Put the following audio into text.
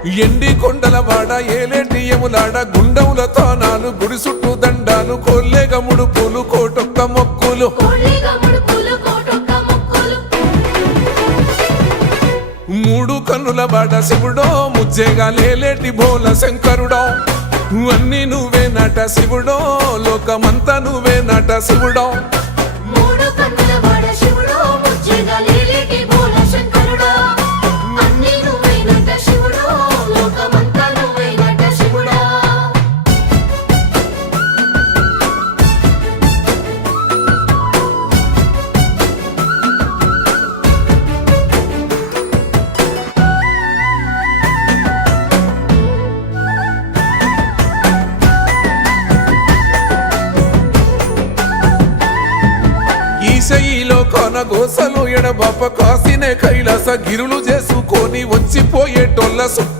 ఎండి కొండల వాడ ఏలేటి యములాడ గుండముల తానాలు గుడి చుట్టూ దండాలు కొల్లేగ ముడుపులు కోటొక్క మొక్కులు మూడు కన్నుల వాడ శివుడో ముజ్జేగా లేలేటి బోల శంకరుడో అన్ని నువ్వే నట శివుడో లోకమంతా నువ్వే నట శివుడో ఈశయిలో కొనగోసలు ఎడబాప కాసినే కైలాస గిరులు చేసుకొని వచ్చిపోయేటోళ్ళ